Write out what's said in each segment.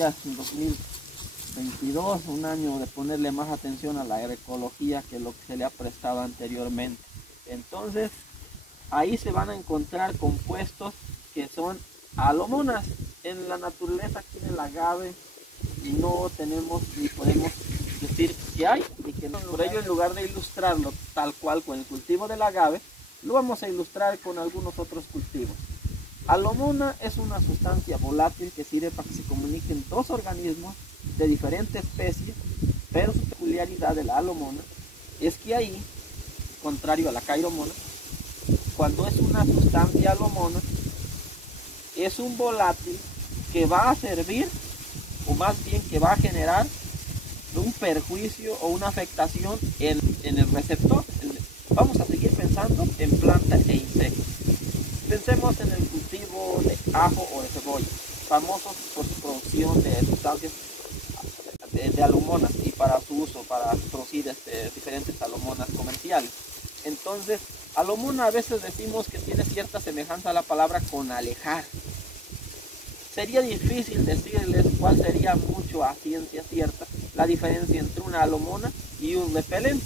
día, en 2022, un año de ponerle más atención a la agroecología que lo que se le ha prestado anteriormente. Entonces, ahí se van a encontrar compuestos que son alomonas. En la naturaleza, aquí en el agave, no tenemos ni podemos decir que hay y que no. Por ello, en lugar de ilustrarlo tal cual con el cultivo del agave, lo vamos a ilustrar con algunos otros cultivos. Alomona es una sustancia volátil que sirve para que se comuniquen dos organismos de diferentes especies, pero su peculiaridad de la alomona es que ahí, contrario a la cairomona, cuando es una sustancia alomona, es un volátil que va a servir, o más bien que va a generar un perjuicio o una afectación en el receptor. Vamos a seguir pensando en planta e insectos. Pensemos en el cultivo de ajo o de cebolla, famosos por su producción de sustancias de alomonas y para su uso, para producir diferentes alomonas comerciales. Entonces, alomona a veces decimos que tiene cierta semejanza a la palabra con alejar. Sería difícil decirles cuál sería mucho a ciencia cierta la diferencia entre una alomona y un repelente.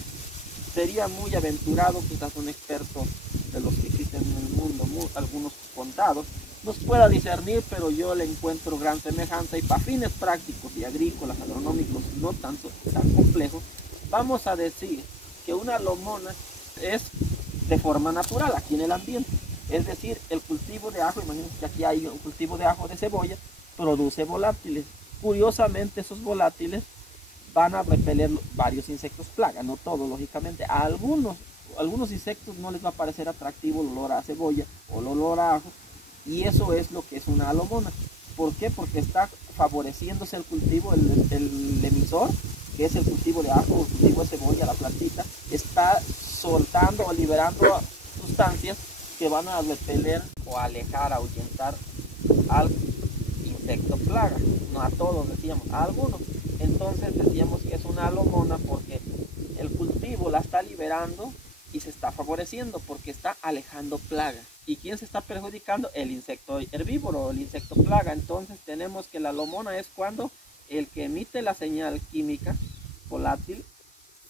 Sería muy aventurado, quizás un experto de los que existen en el mundo, algunos contados, nos pueda discernir, pero yo le encuentro gran semejanza y para fines prácticos y agrícolas, agronómicos, no tan complejos, vamos a decir que una alomona es de forma natural aquí en el ambiente. Es decir, el cultivo de ajo, imagínense que aquí hay un cultivo de ajo de cebolla, produce volátiles. Curiosamente, esos volátiles van a repeler varios insectos plaga, no todos, lógicamente. A algunos insectos no les va a parecer atractivo el olor a cebolla o el olor a ajo, y eso es lo que es una alomona. ¿Por qué? Porque está favoreciéndose el cultivo, el emisor, que es el cultivo de ajo, el cultivo de cebolla, la plantita, está soltando o liberando sustancias que van a repeler o alejar, ahuyentar al insecto plaga. No a todos decíamos, a algunos. Entonces decíamos que es una alomona porque el cultivo la está liberando y se está favoreciendo porque está alejando plaga. ¿Y quién se está perjudicando? El insecto herbívoro, el insecto plaga. Entonces tenemos que la alomona es cuando el que emite la señal química volátil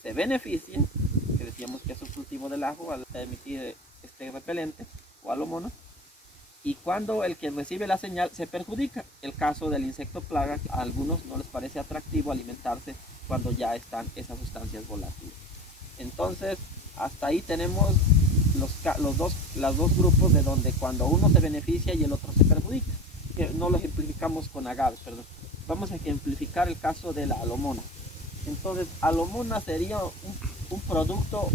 se beneficia, que decíamos que es un cultivo del ajo al emitir este repelente o alomona, y cuando el que recibe la señal se perjudica. El caso del insecto plaga, a algunos no les parece atractivo alimentarse cuando ya están esas sustancias volátiles. Entonces, hasta ahí tenemos los dos grupos de donde cuando uno se beneficia y el otro se perjudica. Que no lo ejemplificamos con agaves, perdón. Vamos a ejemplificar el caso de la alomona. Entonces, alomona sería un producto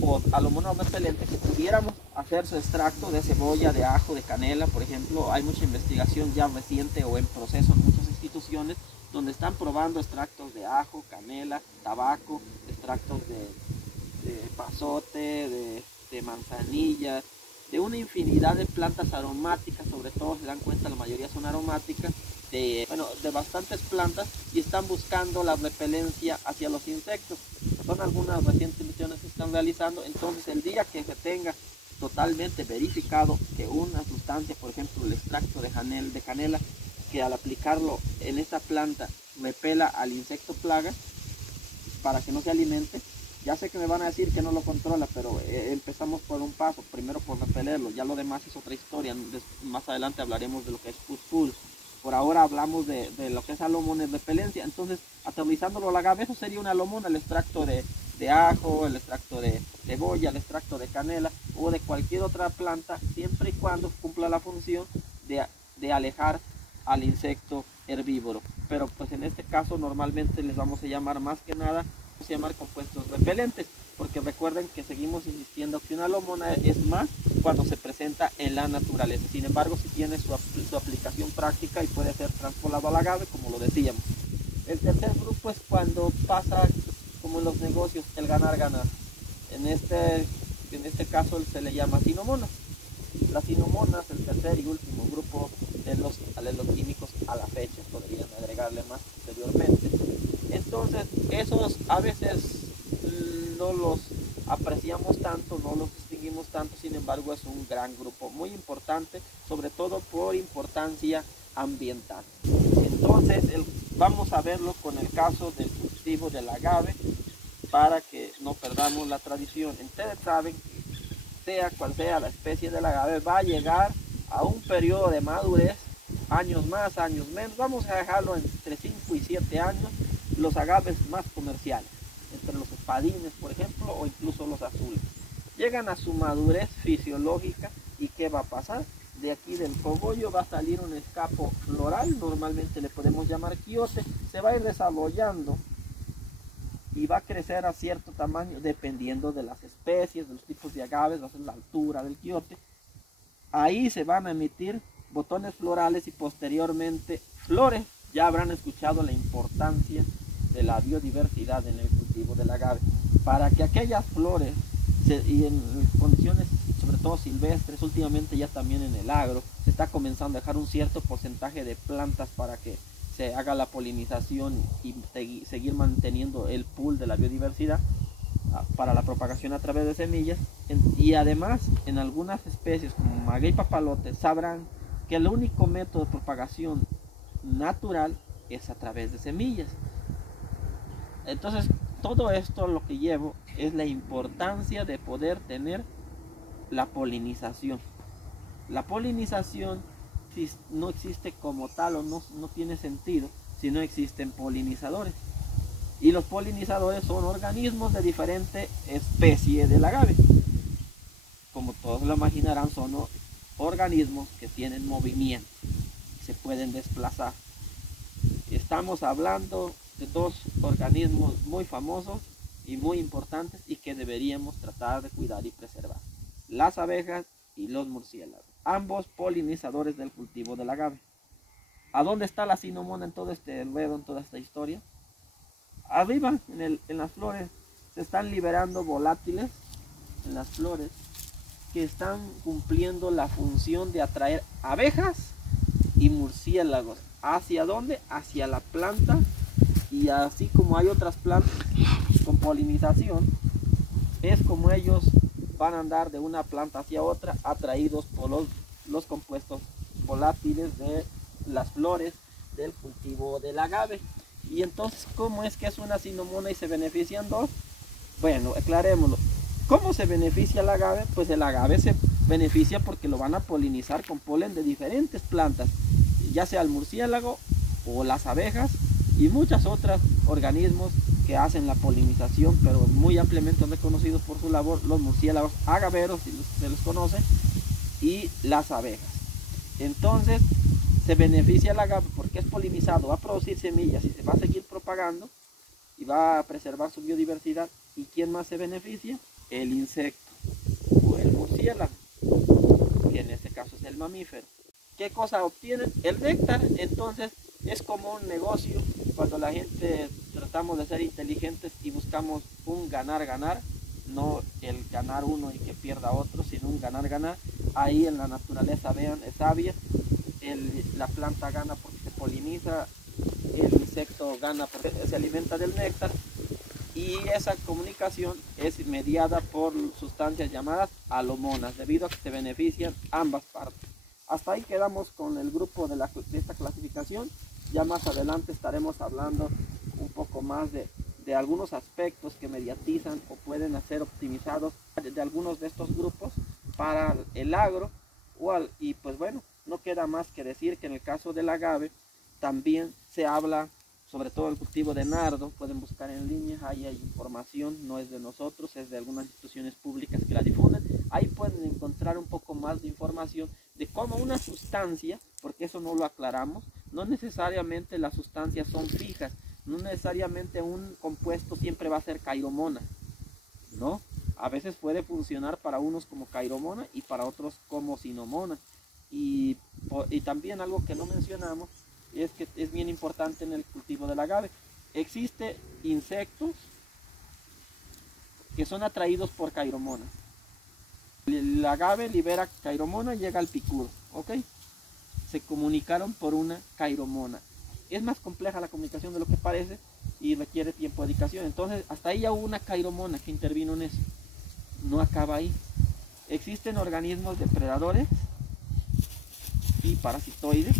o alomona repelente que pudiéramos hacer su extracto de cebolla, de ajo, de canela, por ejemplo. Hay mucha investigación ya reciente o en proceso en muchas instituciones donde están probando extractos de ajo, canela, tabaco, extractos de pasote, de manzanilla, de una infinidad de plantas aromáticas. Sobre todo se dan cuenta, la mayoría son aromáticas, de bastantes plantas, y están buscando la repelencia hacia los insectos. Son algunas recientes misiones que están realizando. Entonces, el día que se tenga totalmente verificado que una sustancia, por ejemplo el extracto de canela, que al aplicarlo en esta planta repela al insecto plaga para que no se alimente, ya sé que me van a decir que no lo controla, pero empezamos por un paso, primero por repelerlo, ya lo demás es otra historia. Más adelante hablaremos de lo que es push-pull. Por ahora hablamos de lo que es alomona y repelencia. Entonces, aterrizándolo al agave, eso sería una alomona, el extracto de ajo, el extracto de cebolla, el extracto de canela o de cualquier otra planta, siempre y cuando cumpla la función de alejar al insecto herbívoro. Pero pues en este caso normalmente les vamos a llamar más que nada, vamos a llamar compuestos repelentes, porque recuerden que seguimos insistiendo que una alomona es más cuando se presenta en la naturaleza. Sin embargo, si tiene su aplicación práctica y puede ser traspolado al agave, como lo decíamos. El tercer grupo es cuando pasa, como en los negocios, el ganar-ganar. En este caso se le llama sinomonas. Las sinomonas, el tercer y último grupo de los aleloquímicos a la fecha, podrían agregarle más posteriormente. Entonces, esos a veces no los apreciamos tanto, no los distinguimos tanto. Sin embargo, es un gran grupo muy importante, sobre todo por importancia ambiental. Entonces vamos a verlo con el caso del cultivo del agave para que no perdamos la tradición. Ustedes saben que sea cual sea la especie del agave, va a llegar a un periodo de madurez, años más, años menos, vamos a dejarlo entre 5 y 7 años, los agaves más comerciales, entre los espadines, por ejemplo, o incluso los azules. Llegan a su madurez fisiológica y ¿qué va a pasar? De aquí del cogollo va a salir un escapo floral, normalmente le podemos llamar quiote, se va a ir desarrollando y va a crecer a cierto tamaño dependiendo de las especies, de los tipos de agaves, va a ser la altura del quiote. Ahí se van a emitir botones florales y posteriormente flores. Ya habrán escuchado la importancia de la biodiversidad en el cultivo del agave. Para que aquellas flores, y en condiciones sobre todo silvestres, últimamente ya también en el agro, se está comenzando a dejar un cierto porcentaje de plantas para que se haga la polinización y seguir manteniendo el pool de la biodiversidad para la propagación a través de semillas. Y además en algunas especies como maguey papalote sabrán que el único método de propagación natural es a través de semillas. Entonces todo esto lo que llevo es la importancia de poder tener la polinización. La polinización no existe como tal o no tiene sentido si no existen polinizadores. Y los polinizadores son organismos de diferente especie del agave. Como todos lo imaginarán, son organismos que tienen movimiento, se pueden desplazar. Estamos hablando de dos organismos muy famosos y muy importantes y que deberíamos tratar de cuidar y preservar: las abejas y los murciélagos, ambos polinizadores del cultivo del agave. ¿A dónde está la cinomona en todo este enredo, en toda esta historia? Arriba, en las flores, se están liberando volátiles en las flores que están cumpliendo la función de atraer abejas y murciélagos. ¿Hacia dónde? Hacia la planta. Y así como hay otras plantas con polinización, es como ellos van a andar de una planta hacia otra, atraídos por los compuestos volátiles de las flores del cultivo del agave. Y entonces, ¿cómo es que es una cinomona y se benefician dos? Bueno, aclarémoslo. ¿Cómo se beneficia el agave? Pues el agave se beneficia porque lo van a polinizar con polen de diferentes plantas, ya sea el murciélago o las abejas y muchos otros organismos que hacen la polinización, pero muy ampliamente reconocidos por su labor: los murciélagos agaveros, si se los conoce, y las abejas. Entonces se beneficia el agave porque es polinizado, va a producir semillas y se va a seguir propagando y va a preservar su biodiversidad. ¿Y quién más se beneficia? El insecto o el murciélago, que en este caso es el mamífero. ¿Qué cosa obtienen? El néctar. Entonces es como un negocio cuando la gente tratamos de ser inteligentes y buscamos un ganar-ganar, no el ganar uno y que pierda otro, sino un ganar-ganar. Ahí en la naturaleza, vean, es sabia. La planta gana porque se poliniza, el insecto gana porque se alimenta del néctar, y esa comunicación es mediada por sustancias llamadas alomonas, debido a que se benefician ambas partes. Hasta ahí quedamos con el grupo de esta clasificación. Ya más adelante estaremos hablando un poco más de algunos aspectos que mediatizan o pueden ser optimizados de algunos de estos grupos para el agro. Y pues bueno, no queda más que decir que en el caso del agave también se habla sobre todo el cultivo de nardo. Pueden buscar en línea, ahí hay información, no es de nosotros, es de algunas instituciones públicas que la difunden. Ahí pueden encontrar un poco más de información de cómo una sustancia, porque eso no lo aclaramos, no necesariamente las sustancias son fijas, no necesariamente un compuesto siempre va a ser cairomona, ¿no? A veces puede funcionar para unos como cairomona y para otros como cinomona. Y también algo que no mencionamos es que es bien importante en el cultivo del agave. Existen insectos que son atraídos por cairomona. El agave libera cairomona y llega al picudo, ¿ok? Se comunicaron por una cairomona. Es más compleja la comunicación de lo que parece y requiere tiempo de dedicación. Entonces, hasta ahí ya hubo una cairomona que intervino en eso. No acaba ahí. Existen organismos depredadores y parasitoides,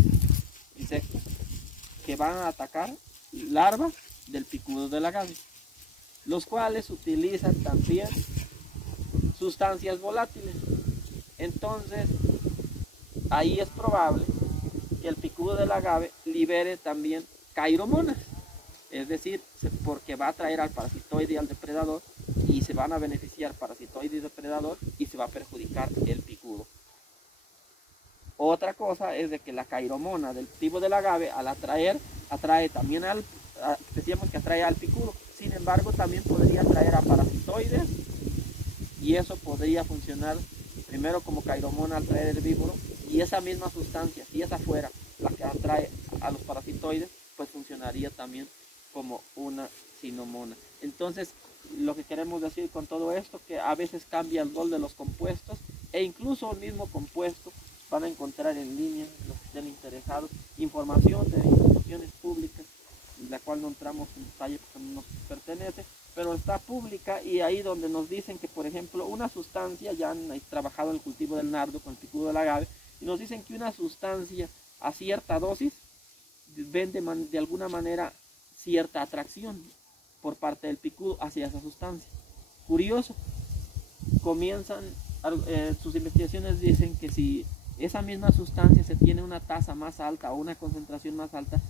insectos, que van a atacar larvas del picudo del agave, los cuales utilizan también sustancias volátiles. Entonces, ahí es probable que el picudo del agave libere también cairomonas, es decir, porque va a atraer al parasitoide y al depredador, y se van a beneficiar parasitoide y depredador, y se va a perjudicar el picudo. Otra cosa es de que la cairomona del tipo del agave, al atrae también decíamos que atrae al picudo. Sin embargo, también podría atraer a parasitoides, y eso podría funcionar primero como cairomona al atraer herbívoro, y esa misma sustancia, si esa fuera la que atrae a los parasitoides, pues funcionaría también como una sinomona. Entonces, lo que queremos decir con todo esto, que a veces cambia el rol de los compuestos, e incluso el mismo compuesto van a encontrar en línea, los que estén interesados, información de instituciones públicas, la cual no entramos en detalle porque no nos pertenece, pero está pública, y ahí donde nos dicen que, por ejemplo, una sustancia, ya han trabajado el cultivo del nardo con el picudo del agave, y nos dicen que una sustancia a cierta dosis vende de alguna manera cierta atracción por parte del picudo hacia esa sustancia. Curioso, comienzan, sus investigaciones dicen que si esa misma sustancia se tiene una tasa más alta o una concentración más alta,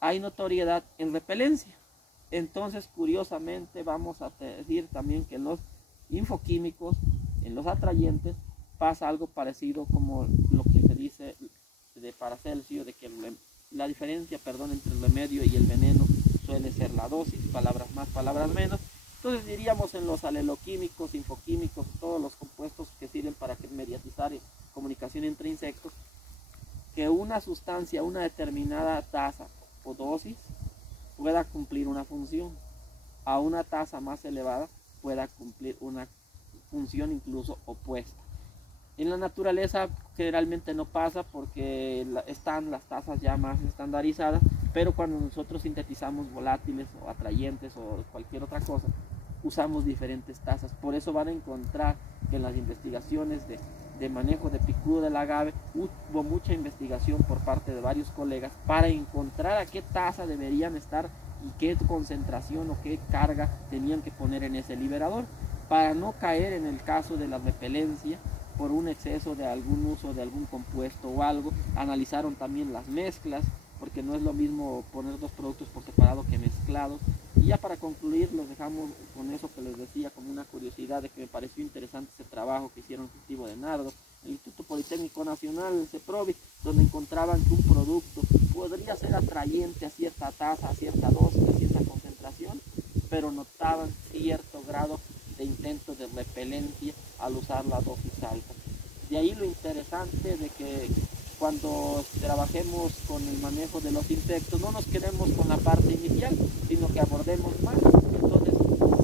hay notoriedad en repelencia. Entonces, curiosamente, vamos a decir también que en los infoquímicos, en los atrayentes, pasa algo parecido como lo que se dice de Paracelso, de que la diferencia, entre el remedio y el veneno suele ser la dosis, palabras más, palabras menos. Entonces diríamos en los aleloquímicos, infoquímicos, todos los compuestos que sirven para mediatizar comunicación entre insectos, que una sustancia, una determinada tasa o dosis pueda cumplir una función, a una tasa más elevada pueda cumplir una función incluso opuesta. En la naturaleza generalmente no pasa porque están las tasas ya más estandarizadas, pero cuando nosotros sintetizamos volátiles o atrayentes o cualquier otra cosa, usamos diferentes tasas. Por eso van a encontrar que en las investigaciones de manejo de picudo del agave hubo mucha investigación por parte de varios colegas para encontrar a qué tasa deberían estar y qué concentración o qué carga tenían que poner en ese liberador, para no caer en el caso de la repelencia por un exceso de algún uso de algún compuesto o algo. Analizaron también las mezclas, porque no es lo mismo poner dos productos por separado que mezclados. Y ya para concluir, los dejamos con eso que les decía, como una curiosidad de que me pareció interesante ese trabajo que hicieron el cultivo de nardo, el Instituto Politécnico Nacional, el CEPROVI, donde encontraban que un producto podría ser atrayente a cierta tasa, a cierta dosis, a cierta concentración, pero notaban cierto grado de intento de repelencia al usar la dosis alta. De ahí lo interesante de que cuando trabajemos con el manejo de los insectos, no nos quedemos con la parte inicial, sino que abordemos más. Entonces,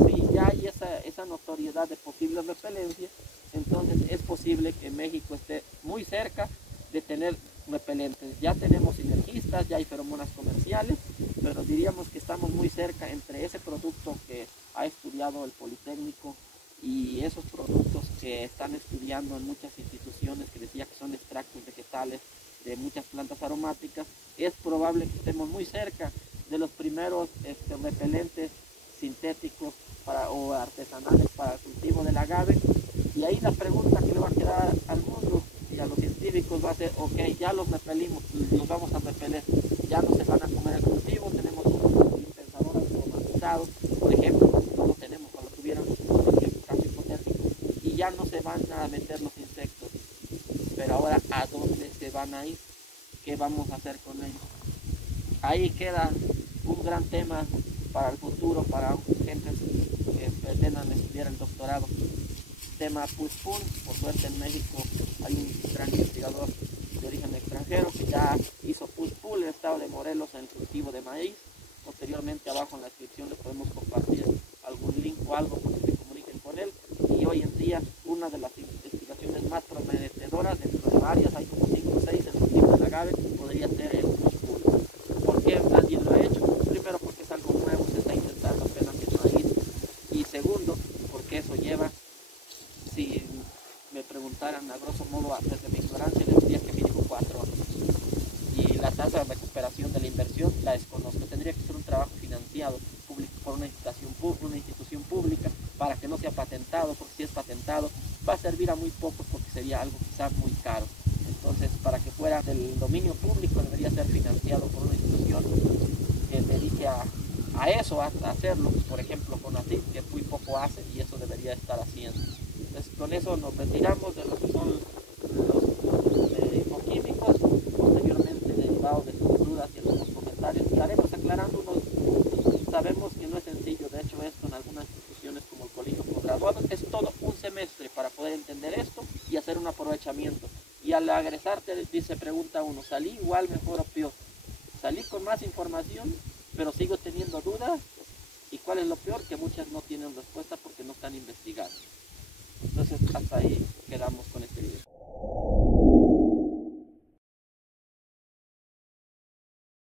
si ya hay esa notoriedad de posible repelencia, entonces es posible que México esté muy cerca de tener repelentes. Ya tenemos sinergistas, ya hay feromonas comerciales, pero diríamos que estamos muy cerca entre ese producto que ha estudiado el Politécnico y esos productos que están estudiando en muchas instituciones, que decía que son extractos vegetales de muchas plantas aromáticas. Es probable que estemos muy cerca de los primeros repelentes sintéticos o artesanales para el cultivo del agave. Y ahí la pregunta que le va a quedar al mundo y a los científicos va a ser: ok, ya los repelimos, los vamos a repeler, ya no se van a comer el cultivo, tenemos unos dispensadores automatizados, por ejemplo, no lo tenemos, cuando tuvieron caso hipotético, y ya no se van a meter los insectos. Pero ahora, ¿a dónde se van a ir? ¿Qué vamos a hacer con ellos? Ahí queda un gran tema para el futuro, para gentes que pretendan estudiar el doctorado. Tema push-pull. Por suerte en México hay un gran investigador de origen extranjero que ya hizo push-pull en el estado de Morelos en el cultivo de maíz. Posteriormente abajo en la descripción les podemos compartir algún link o algo para que se comuniquen con él. Y hoy en día una de las investigaciones más prometedoras, dentro de varias, hay como 5 o 6 en el cultivo del agave, podría ser el push-pull. ¿Por qué nadie lo ha hecho? Primero, porque es algo nuevo, se está intentando apenas en maíz. Y segundo, porque eso lleva, si me preguntaran a grosso modo desde mi ignorancia, les diría que mínimo 4 años. Y la tasa de recuperación de la inversión la desconozco. Tendría que ser un trabajo financiado por una institución pública para que no sea patentado, porque si es patentado va a servir a muy pocos porque sería algo quizás muy caro. Entonces, para que fuera del dominio público debería ser financiado por una institución que dedique a eso, a hacerlo, por ejemplo con ACID, que muy poco hace y eso debería estar haciendo. Entonces, con eso nos retiramos de lo que son los infoquímicos, posteriormente derivados de sus dudas y algunos comentarios, y haremos aclarando unos puntos. Sabemos que no es sencillo, de hecho esto en algunas instituciones como el colegio posgraduado es todo un semestre para poder entender esto y hacer un aprovechamiento. Y al agresarte se pregunta uno, ¿salí igual, mejor o peor? Salí con más información, pero sigo teniendo dudas. ¿Y cuál es lo peor? Que muchas no tienen respuesta porque no están investigadas. Entonces hasta ahí quedamos con este video.